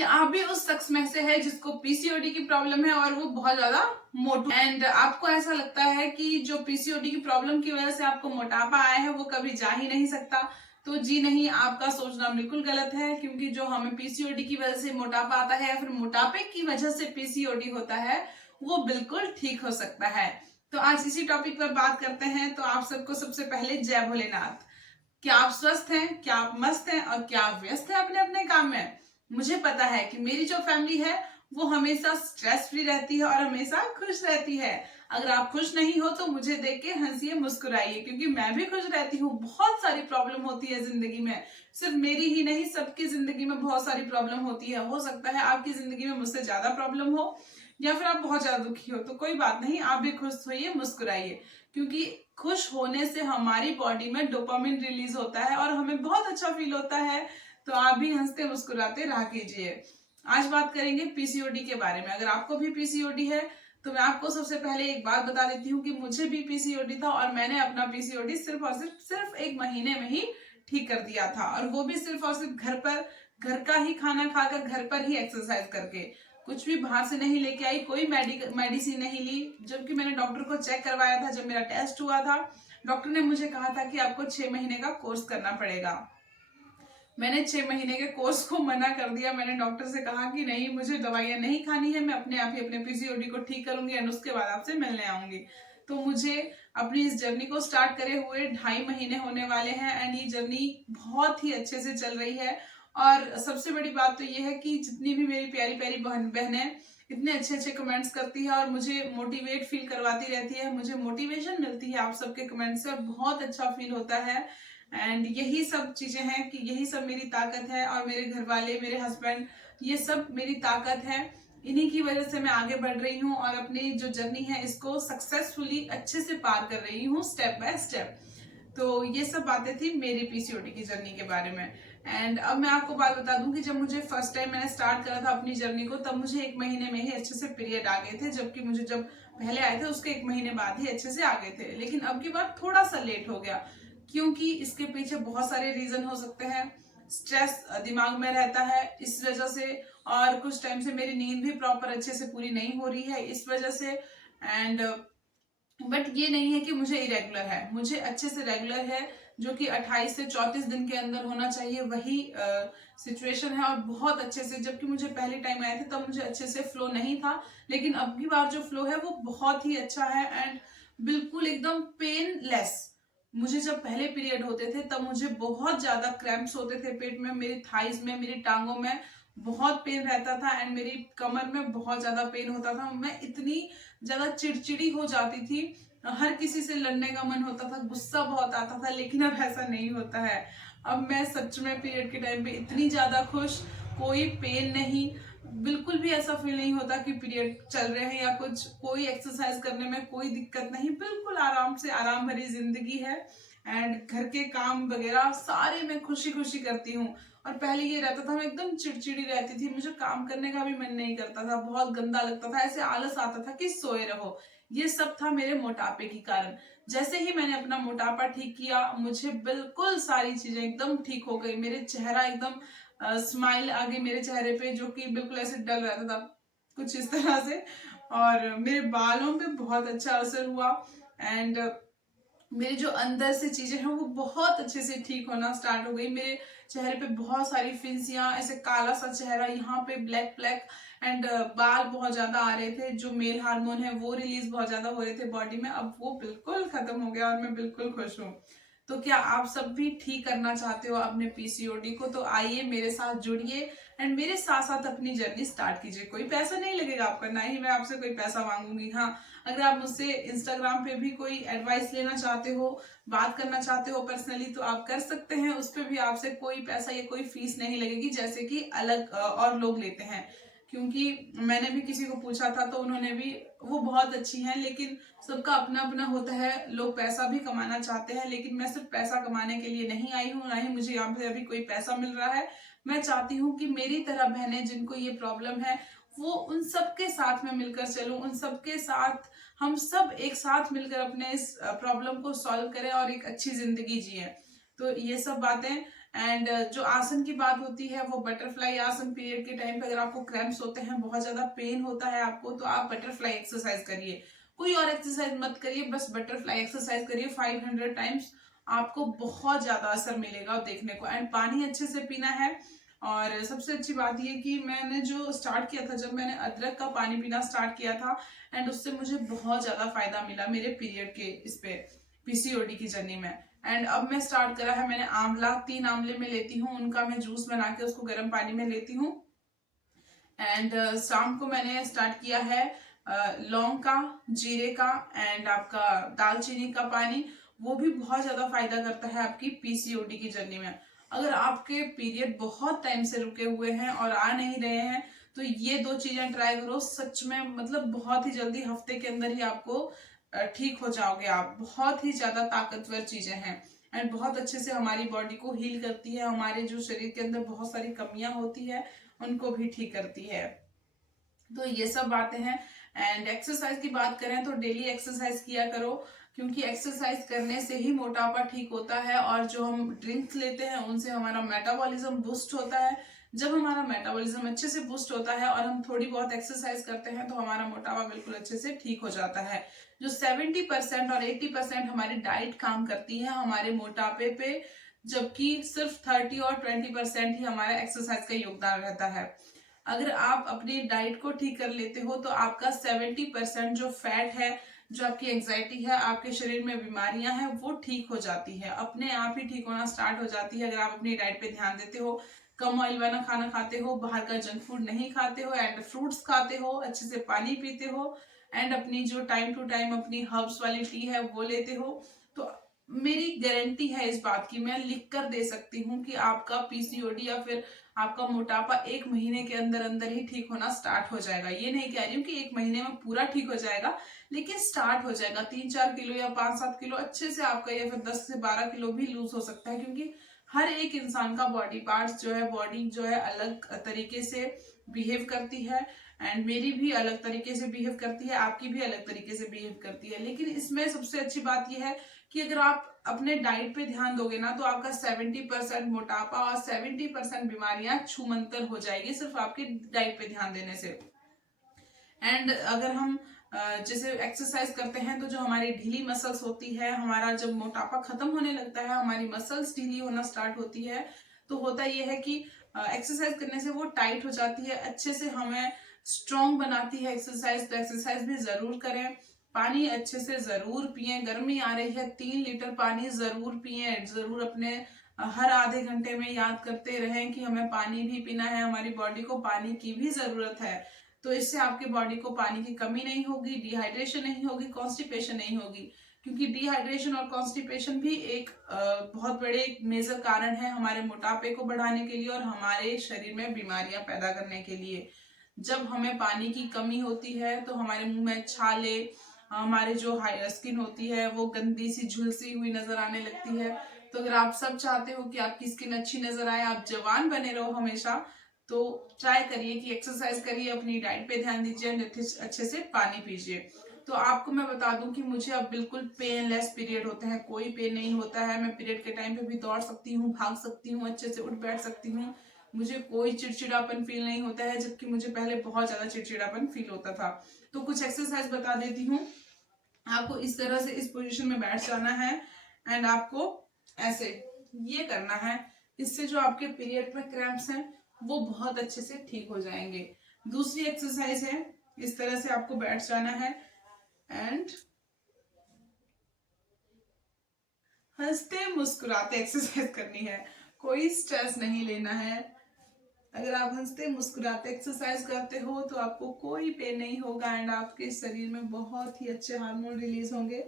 कि आप भी उस शख्स में से है जिसको पीसीओडी की प्रॉब्लम है और वो बहुत ज्यादा मोटू एंड आपको ऐसा लगता है कि जो पीसीओडी की प्रॉब्लम की वजह से आपको मोटापा आया है वो कभी जा ही नहीं सकता। तो जी नहीं, आपका सोचना बिल्कुल गलत है, क्योंकि जो हमें पीसीओडी की वजह से मोटापा आता है या फिर मोटापे की वजह से पीसीओडी होता है वो बिल्कुल ठीक हो सकता है। तो आज इसी टॉपिक पर बात करते हैं। तो आप सबको सबसे पहले जय भोलेनाथ। क्या आप स्वस्थ हैं, क्या आप मस्त हैं और क्या आप व्यस्त हैं अपने अपने काम में? मुझे पता है कि मेरी जो फैमिली है वो हमेशा स्ट्रेस फ्री रहती है और हमेशा खुश रहती है। अगर आप खुश नहीं हो तो मुझे देख के हंसिए, मुस्कुराइए, क्योंकि मैं भी खुश रहती हूँ। बहुत सारी प्रॉब्लम होती है जिंदगी में, सिर्फ मेरी ही नहीं सबकी जिंदगी में बहुत सारी प्रॉब्लम होती है। हो सकता है आपकी जिंदगी में मुझसे ज्यादा प्रॉब्लम हो या फिर आप बहुत ज्यादा दुखी हो, तो कोई बात नहीं, आप भी खुश होइए, मुस्कुराइए, क्योंकि खुश होने से हमारी बॉडी में डोपामिन रिलीज होता है और हमें बहुत अच्छा फील होता है। तो आप भी हंसते मुस्कुराते रहा कीजिए। आज बात करेंगे पीसीओडी के बारे में। अगर आपको भी पीसीओडी है तो मैं आपको सबसे पहले एक बात बता देती हूँ कि मुझे भी पीसीओडी था और मैंने अपना पीसीओडी सिर्फ और सिर्फ एक महीने में ही ठीक कर दिया था, और वो भी सिर्फ और सिर्फ घर पर, घर का ही खाना खाकर, घर पर ही एक्सरसाइज करके। कुछ भी बाहर से नहीं लेके आई, कोई मेडिसिन नहीं ली। जबकि मैंने डॉक्टर को चेक करवाया था, जब मेरा टेस्ट हुआ था डॉक्टर ने मुझे कहा था कि आपको 6 महीने का कोर्स करना पड़ेगा। मैंने 6 महीने के कोर्स को मना कर दिया। मैंने डॉक्टर से कहा कि नहीं, मुझे दवाइयां नहीं खानी है, मैं अपने आप ही अपने पीसीओडी को ठीक करूंगी एंड उसके बाद आपसे मिलने आऊंगी। तो मुझे अपनी इस जर्नी को स्टार्ट करे हुए 2.5 महीने होने वाले हैं एंड ये जर्नी बहुत ही अच्छे से चल रही है। और सबसे बड़ी बात तो ये है कि जितनी भी मेरी प्यारी प्यारी बहनें इतने अच्छे अच्छे कमेंट्स करती है और मुझे मोटिवेट फील करवाती रहती है, मुझे मोटिवेशन मिलती है आप सबके कमेंट से और बहुत अच्छा फील होता है। एंड यही सब चीजें हैं कि यही सब मेरी ताकत है, और मेरे घर वाले, मेरे हस्बैंड, ये सब मेरी ताकत है। इन्हीं की वजह से मैं आगे बढ़ रही हूँ और अपनी जो जर्नी है इसको सक्सेसफुली अच्छे से पार कर रही हूँ, स्टेप बाय स्टेप। तो ये सब बातें थी मेरी पीसीओडी की जर्नी के बारे में। एंड अब मैं आपको बात बता दूं कि जब मुझे फर्स्ट टाइम मैंने स्टार्ट करा था अपनी जर्नी को, तब मुझे 1 महीने में ही अच्छे से पीरियड आ गए थे, जबकि मुझे जब पहले आए थे उसके 1 महीने बाद ही अच्छे से आ गए थे। लेकिन अब की बार थोड़ा सा लेट हो गया, क्योंकि इसके पीछे बहुत सारे रीजन हो सकते हैं। स्ट्रेस दिमाग में रहता है इस वजह से, और कुछ टाइम से मेरी नींद भी प्रॉपर अच्छे से पूरी नहीं हो रही है इस वजह से। एंड बट ये नहीं है कि मुझे इरेगुलर है, मुझे अच्छे से रेगुलर है, जो कि 28 से 34 दिन के अंदर होना चाहिए, वही सिचुएशन है और बहुत अच्छे से। जबकि मुझे पहले टाइम आए थे तब मुझे अच्छे से फ्लो नहीं था, लेकिन अब की बार जो फ्लो है वो बहुत ही अच्छा है एंड बिल्कुल एकदम पेनलेस। मुझे जब पहले पीरियड होते थे तब मुझे बहुत ज्यादा क्रैम्प्स होते थे पेट में, मेरी थाइज में, मेरी टांगों में बहुत पेन रहता था एंड मेरी कमर में बहुत ज्यादा पेन होता था। मैं इतनी ज्यादा चिड़चिड़ी हो जाती थी, हर किसी से लड़ने का मन होता था, गुस्सा बहुत आता था। लेकिन अब ऐसा नहीं होता है। अब मैं सच में पीरियड के टाइम पे इतनी ज्यादा खुश, कोई पेन नहीं, बिल्कुल भी ऐसा फील नहीं होता कि पीरियड चल रहे हैं या कुछ, कोई एक्सरसाइज करने में कोई दिक्कत नहीं, बिल्कुल आराम से, आराम भरी जिंदगी है। एंड घर के काम वगैरह सारे मैं खुशी खुशी करती हूँ। और पहले ये रहता था, मैं एकदम चिड़चिड़ी रहती थी, मुझे काम करने का भी मन नहीं करता था, बहुत गंदा लगता था, ऐसे आलस आता था कि सोए रहो। ये सब था मेरे मोटापे के कारण। जैसे ही मैंने अपना मोटापा ठीक किया, मुझे बिल्कुल सारी चीजें एकदम ठीक हो गई। मेरे चेहरा एकदम स्माइल आ गई मेरे चेहरे पे, जो कि बिल्कुल ऐसे डल रहता था कुछ इस तरह से। और मेरे बालों पे बहुत अच्छा असर हुआ एंड मेरे जो अंदर से चीजें हैं वो बहुत अच्छे से ठीक होना स्टार्ट हो गई। मेरे चेहरे पे बहुत सारी फिंसियां, ऐसे काला सा चेहरा, यहाँ पे ब्लैक ब्लैक एंड बाल बहुत ज्यादा आ रहे थे, जो मेल हार्मोन है वो रिलीज बहुत ज्यादा हो रहे थे बॉडी में, अब वो बिल्कुल खत्म हो गया और मैं बिल्कुल खुश हूँ। तो क्या आप सब भी ठीक करना चाहते हो अपने पीसीओडी को? तो आइए मेरे साथ जुड़िए एंड मेरे साथ साथ अपनी जर्नी स्टार्ट कीजिए। कोई पैसा नहीं लगेगा आपका, ना ही मैं आपसे कोई पैसा मांगूंगी। हाँ, अगर आप मुझसे इंस्टाग्राम पे भी कोई एडवाइस लेना चाहते हो, बात करना चाहते हो पर्सनली, तो आप कर सकते हैं। उस पर भी आपसे कोई पैसा या कोई फीस नहीं लगेगी, जैसे कि अलग और लोग लेते हैं। क्योंकि मैंने भी किसी को पूछा था तो उन्होंने भी, वो बहुत अच्छी हैं, लेकिन सबका अपना अपना होता है, लोग पैसा भी कमाना चाहते हैं, लेकिन मैं सिर्फ पैसा कमाने के लिए नहीं आई हूँ, ना ही मुझे यहाँ पे अभी कोई पैसा मिल रहा है। मैं चाहती हूँ कि मेरी तरह बहनें जिनको ये प्रॉब्लम है, वो उन सबके साथ में मिलकर चलूं, उन सबके साथ, हम सब एक साथ मिलकर अपने इस प्रॉब्लम को सॉल्व करें और एक अच्छी जिंदगी जिए। तो ये सब बातें एंड जो आसन की बात होती है वो बटरफ्लाई आसन। पीरियड के टाइम पे अगर आपको क्रैम्प्स होते हैं, बहुत ज्यादा पेन होता है आपको, तो आप बटरफ्लाई एक्सरसाइज करिए, कोई और एक्सरसाइज मत करिए, बस बटरफ्लाई एक्सरसाइज करिए 500 टाइम्स। आपको बहुत ज्यादा असर मिलेगा देखने को। एंड पानी अच्छे से पीना है। और सबसे अच्छी बात ये कि मैंने जो स्टार्ट किया था, जब मैंने अदरक का पानी पीना स्टार्ट किया था, एंड उससे मुझे बहुत ज्यादा फायदा मिला मेरे पीरियड के इस पे पीसीओडी की जर्नी में। एंड अब मैं स्टार्ट करा है मैंने आंवला, 3 आंवले में लेती हूँ, उनका मैं जूस बना के उसको गर्म पानी में लेती हूँ। एंड शाम को मैंने स्टार्ट किया है लौंग का, जीरे का एंड आपका दालचीनी का पानी। वो भी बहुत ज्यादा फायदा करता है आपकी पीसीओडी की जर्नी में। अगर आपके पीरियड बहुत टाइम से रुके हुए हैं और आ नहीं रहे हैं, तो ये 2 चीजें ट्राई करो, सच में मतलब बहुत ही जल्दी, हफ्ते के अंदर ही आपको ठीक हो जाओगे आप। बहुत ही ज्यादा ताकतवर चीजें हैं एंड बहुत अच्छे से हमारी बॉडी को हील करती है, हमारे जो शरीर के अंदर बहुत सारी कमियां होती है उनको भी ठीक करती है। तो ये सब बातें हैं। एंड एक्सरसाइज की बात करें तो डेली एक्सरसाइज किया करो, क्योंकि एक्सरसाइज करने से ही मोटापा ठीक होता है। और जो हम ड्रिंक्स लेते हैं उनसे हमारा मेटाबॉलिज्म बूस्ट होता है। जब हमारा मेटाबॉलिज्म अच्छे से बूस्ट होता है और हम थोड़ी बहुत एक्सरसाइज करते हैं, तो हमारा मोटापा बिल्कुल अच्छे से ठीक हो जाता है। जो 70% और 80% हमारी डाइट काम करती है हमारे मोटापे पे, जबकि सिर्फ 30 और 20% ही हमारा एक्सरसाइज का योगदान रहता है। अगर आप अपनी डाइट को ठीक कर लेते हो, तो आपका 70% जो फैट है, जो आपकी एंजाइटी है, आपके शरीर में बीमारियां हैं, वो ठीक हो जाती है, अपने आप ही ठीक होना स्टार्ट हो जाती है। अगर आप अपनी डाइट पे ध्यान देते हो, कम ऑयल वाला खाना खाते हो, बाहर का जंक फूड नहीं खाते हो, एंड फ्रूट्स खाते हो, अच्छे से पानी पीते हो, एंड अपनी जो टाइम टू टाइम अपनी हर्ब्स वाली टी है वो लेते हो, तो मेरी गारंटी है इस बात की, मैं लिख कर दे सकती हूँ कि आपका पीसीओडी या फिर आपका मोटापा 1 महीने के अंदर अंदर ही ठीक होना स्टार्ट हो जाएगा। ये नहीं कह रही हूँ कि 1 महीने में पूरा ठीक हो जाएगा, लेकिन स्टार्ट हो जाएगा। 3-4 किलो या 5-7 किलो अच्छे से आपका, या फिर 10 से 12 किलो भी लूज हो सकता है, क्योंकि हर एक इंसान का बॉडी पार्ट्स जो है, बॉडी जो है अलग तरीके से बिहेव करती है। एंड मेरी भी अलग तरीके से बिहेव करती है, आपकी भी अलग तरीके से बिहेव करती है। लेकिन इसमें सबसे अच्छी बात यह है कि अगर आप अपने डाइट पे ध्यान दोगे ना, तो आपका 70% मोटापा और 70% बीमारियां छूमंतर हो जाएगी सिर्फ आपके डाइट पे ध्यान देने से। एंड अगर हम जैसे एक्सरसाइज करते हैं, तो जो हमारी ढीली मसल्स होती है, हमारा जब मोटापा खत्म होने लगता है, हमारी मसल्स ढीली होना स्टार्ट होती है, तो होता यह है कि एक्सरसाइज करने से वो टाइट हो जाती है, अच्छे से हमें स्ट्रॉन्ग बनाती है एक्सरसाइज। तो एक्सरसाइज भी जरूर करें, पानी अच्छे से जरूर पिए, गर्मी आ रही है 3 लीटर पानी जरूर पिए। जरूर अपने हर आधे घंटे में याद करते रहें कि हमें पानी भी पीना है, हमारी बॉडी को पानी की भी जरूरत है। तो इससे आपके बॉडी को पानी की कमी नहीं होगी, डिहाइड्रेशन नहीं होगी, कॉन्स्टिपेशन नहीं होगी। क्योंकि डिहाइड्रेशन और कॉन्स्टिपेशन भी एक बहुत बड़े मेजर कारण है हमारे मोटापे को बढ़ाने के लिए और हमारे शरीर में बीमारियां पैदा करने के लिए। जब हमें पानी की कमी होती है, तो हमारे मुंह में छाले, हमारे जो स्किन होती है वो गंदी सी झुलसी हुई नजर आने लगती है। तो अगर आप सब चाहते हो कि आपकी स्किन अच्छी नजर आए, आप जवान बने रहो हमेशा, तो ट्राई करिए कि एक्सरसाइज करिए, अपनी डाइट पे ध्यान दीजिए, अच्छे से पानी पीजिए। तो आपको मैं बता दूं कि मुझे अब बिल्कुल पेनलेस पीरियड होते हैं, कोई पेन नहीं होता है। मैं पीरियड के टाइम पे भी दौड़ सकती हूँ, भाग सकती हूँ, अच्छे से उठ बैठ सकती हूँ, मुझे कोई चिड़चिड़ापन फील नहीं होता है, जबकि मुझे पहले बहुत ज्यादा चिड़चिड़ापन फील होता था। तो कुछ एक्सरसाइज बता देती हूँ। आपको इस तरह से इस पोजीशन में बैठ जाना है एंड आपको ऐसे ये करना है। इससे जो आपके पीरियड में क्रैम्प्स हैं वो बहुत अच्छे से ठीक हो जाएंगे। दूसरी एक्सरसाइज है, इस तरह से आपको बैठ जाना है एंड हंसते मुस्कुराते एक्सरसाइज करनी है, कोई स्ट्रेस नहीं लेना है। अगर आप हंसते मुस्कुराते एक्सरसाइज करते हो, तो आपको कोई पेन नहीं होगा एंड आपके शरीर में बहुत ही अच्छे हार्मोन रिलीज होंगे।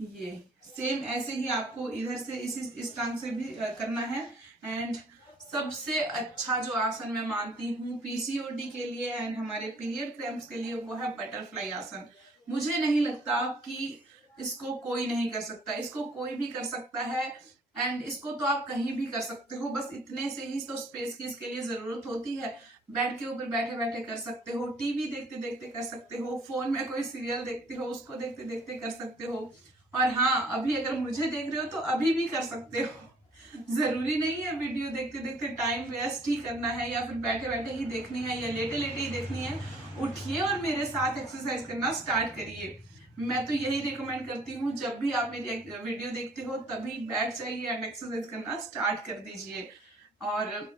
ये सेम ऐसे ही आपको इधर से इस टांग से भी करना है। एंड सबसे अच्छा जो आसन मैं मानती हूँ पीसीओडी के लिए एंड हमारे पीरियड क्रैम्प्स के लिए, वो है बटरफ्लाई आसन। मुझे नहीं लगता कि इसको कोई नहीं कर सकता, इसको कोई भी कर सकता है। एंड इसको तो आप कहीं भी कर सकते हो, बस इतने से ही तो स्पेस की इसके लिए जरूरत होती है। बेड के ऊपर बैठे बैठे कर सकते हो, टीवी देखते देखते कर सकते हो, फोन में कोई सीरियल देखते हो उसको देखते देखते कर सकते हो, और हाँ, अभी अगर मुझे देख रहे हो तो अभी भी कर सकते हो। जरूरी नहीं है वीडियो देखते देखते टाइम वेस्ट ही करना है, या फिर बैठे बैठे ही देखनी है, या लेटे लेटे ही देखनी है। उठिए और मेरे साथ एक्सरसाइज करना स्टार्ट करिए। मैं तो यही रिकमेंड करती हूँ, जब भी आप मेरी वीडियो देखते हो तभी बैठ जाइए एंड एक्सरसाइज करना स्टार्ट कर दीजिए। और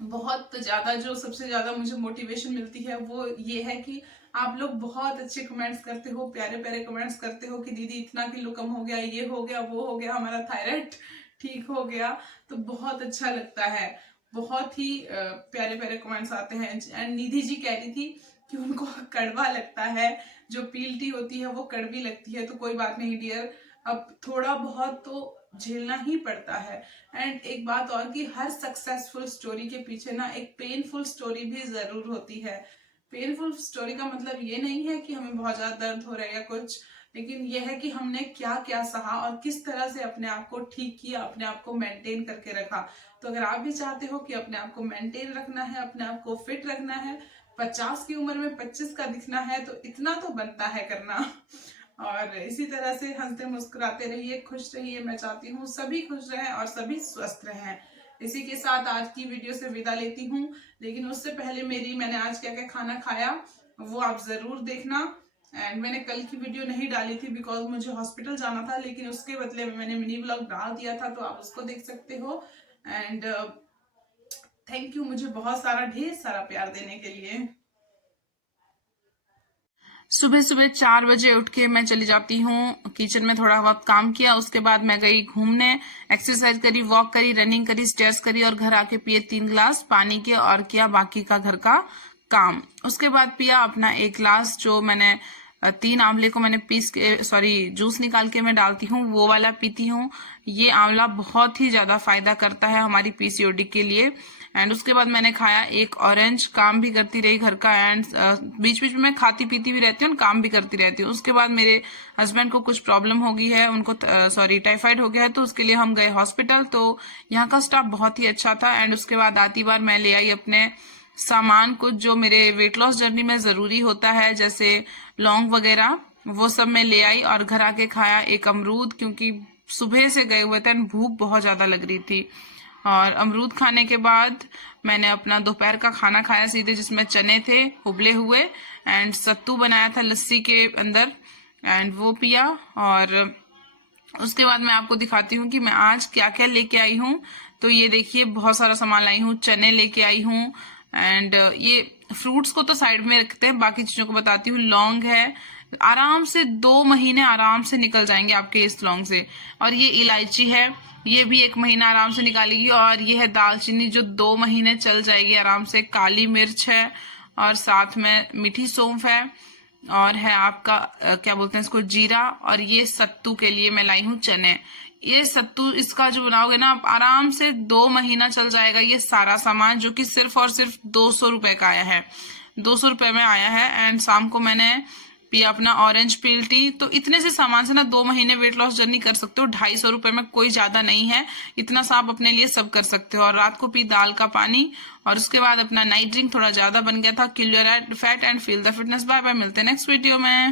बहुत ज्यादा जो सबसे ज्यादा मुझे मोटिवेशन मिलती है वो ये है कि आप लोग बहुत अच्छे कमेंट्स करते हो, प्यारे प्यारे कमेंट्स करते हो कि दीदी इतना किलो कम हो गया, ये हो गया, वो हो गया, हमारा थायराइड ठीक हो गया। तो बहुत अच्छा लगता है, बहुत ही प्यारे प्यारे कमेंट्स आते हैं। एंड निधि जी कह रही थी कि उनको कड़वा लगता है, जो पील टी होती है वो कड़वी लगती है। तो कोई बात नहीं डियर, अब थोड़ा बहुत तो झेलना ही पड़ता है। एंड एक बात और कि हर सक्सेसफुल स्टोरी के पीछे ना एक पेनफुल स्टोरी भी जरूर होती है। पेनफुल स्टोरी का मतलब ये नहीं है कि हमें बहुत ज्यादा दर्द हो रहा है या कुछ, लेकिन यह है कि हमने क्या क्या सहा और किस तरह से अपने आप को ठीक किया, अपने आप को मेंटेन करके रखा। तो अगर आप भी चाहते हो कि अपने आप को मेंटेन रखना है, अपने आप को फिट रखना है, 50 की उम्र में 25 का दिखना है, तो इतना तो बनता है करना। और इसी तरह से हंसते मुस्कुराते रहिए, खुश रहिए। मैं चाहती हूँ सभी खुश रहें और सभी स्वस्थ रहें। इसी के साथ आज की वीडियो से विदा लेती हूँ, लेकिन उससे पहले मैंने आज क्या क्या खाना खाया वो आप जरूर देखना। एंड मैंने कल की वीडियो नहीं डाली थी बिकॉज मुझे हॉस्पिटल जाना था, लेकिन उसके बदले में मैंने मिनी व्लॉग डाल दिया था, तो आप उसको देख सकते हो। एंड थैंक यू मुझे बहुत सारा ढेर सारा प्यार देने के लिए। सुबह सुबह 4 बजे उठ के मैं चली जाती हूँ किचन में, थोड़ा वक्त काम किया, उसके बाद मैं गई घूमने, एक्सरसाइज करी, वॉक करी, रनिंग करी, स्टेयर्स करी, और घर आके पिए 3 ग्लास पानी के और किया बाकी का घर का काम। उसके बाद पिया अपना 1 ग्लास, जो मैंने 3 आंवले को मैंने जूस निकाल के मैं डालती हूँ, वो वाला पीती हूँ। ये आंवला बहुत ही ज्यादा फायदा करता है हमारी पीसीओडी के लिए। एंड उसके बाद मैंने खाया 1 ऑरेंज, काम भी करती रही घर का। एंड बीच बीच में मैं खाती पीती भी रहती हूँ, काम भी करती रहती हूँ। उसके बाद मेरे हस्बैंड को कुछ प्रॉब्लम हो गई है, उनको टाइफाइड हो गया है, तो उसके लिए हम गए हॉस्पिटल। तो यहाँ का स्टाफ बहुत ही अच्छा था। एंड उसके बाद आती बार मैं ले आई अपने सामान कुछ जो मेरे वेट लॉस जर्नी में जरूरी होता है, जैसे लौंग वगैरह, वो सब मैं ले आई और घर आके खाया 1 अमरूद, क्योंकि सुबह से गए हुए थे, भूख बहुत ज्यादा लग रही थी। और अमरूद खाने के बाद मैंने अपना दोपहर का खाना खाया सीधे, जिसमें चने थे उबले हुए, एंड सत्तू बनाया था लस्सी के अंदर, एंड वो पिया। और उसके बाद मैं आपको दिखाती हूँ कि मैं आज क्या क्या लेके आई हूँ। तो ये देखिए, बहुत सारा सामान लाई हूँ, चने लेके आई हूँ। एंड ये फ्रूट्स को तो साइड में रखते हैं, बाकी चीजों को बताती हूँ। लौंग है, आराम से 2 महीने आराम से निकल जाएंगे आपके इस लौंग से। और ये इलायची है, ये भी 1 महीना आराम से निकालेगी। और ये है दालचीनी, जो 2 महीने चल जाएगी आराम से। काली मिर्च है, और साथ में मीठी सौंफ है, और है आपका क्या बोलते हैं इसको, जीरा। और ये सत्तू के लिए मैं लाई हूँ चने। ये सत्तू इसका जो बनाओगे ना आप, आराम से 2 महीना चल जाएगा ये सारा सामान, जो कि सिर्फ और सिर्फ 200 रुपए का आया है, 200 रुपए में आया है। एंड शाम को मैंने पिया अपना ऑरेंज पील टी। तो इतने से सामान से ना 2 महीने वेट लॉस जर्नी कर सकते हो। 250 रुपए में कोई ज्यादा नहीं है, इतना सा आप अपने लिए सब कर सकते हो। और रात को पी दाल का पानी। और उसके बाद अपना नाइट ड्रिंक थोड़ा ज्यादा बन गया था, kill your fat and feel the fitness. Bye bye, मिलते हैं नेक्स्ट वीडियो में।